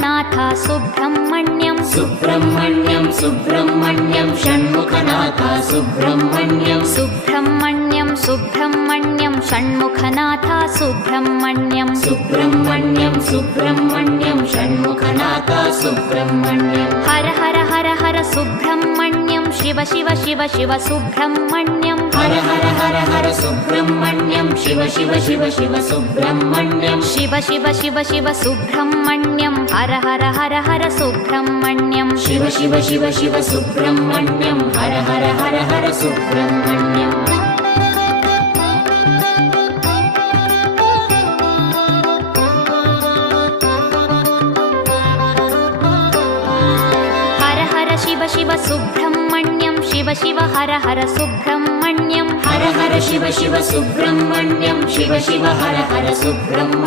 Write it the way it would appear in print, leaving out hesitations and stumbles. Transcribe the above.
Shanmukhanath Subrahmanyam Subrahmanyam Subrahmanyam Shanmukhanath Subrahmanyam Subrahmanyam Subrahmanyam Shanmukhanath Subrahmanyam Subrahmanyam Subrahmanyam Shanmukhanath Subrahmanyam Har Har Har Har Subrahmanyam Shiva Shiva Shiva Shiva Subrahmanyam Har Har Har Har Subrahmanyam Shiva Shiva Shiva Shiva Subrahmanyam Shiva Shiva Shiva Shiva Subrahmanyam Har Har Har Har Subrahmanyam Shiva Shiva Shiva Shiva Subrahmanyam Har Har Har Har Subrahmanyam Har Har Shiva Shiva Subrahmanyam Shiva Shiva Har Har Subrahmanyam Har Har Shiva Shiva Subrahmanyam Shiva Shiva Har Har Subrahmanyam